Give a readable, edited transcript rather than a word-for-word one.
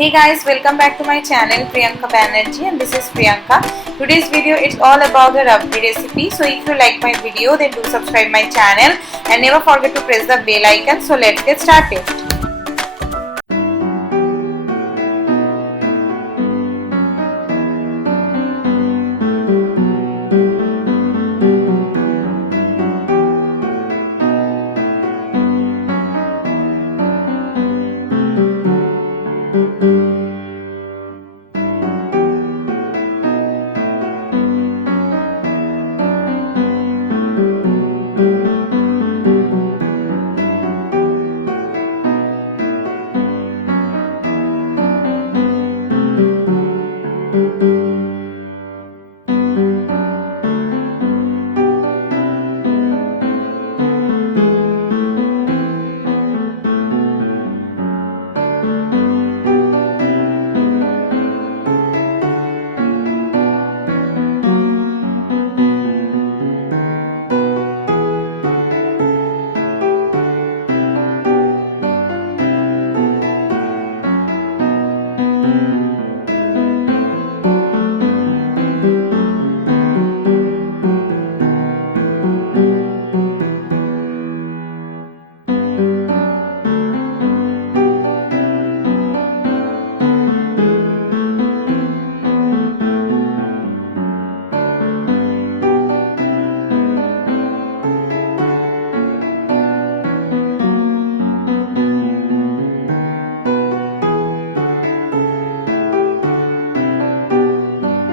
Hey guys, welcome back to my channel Priyanka Banerjee, and this is Priyanka. Today's video it's all about the Rabdi recipe. So if you like my video, then do subscribe my channel and never forget to press the bell icon. So let's get started.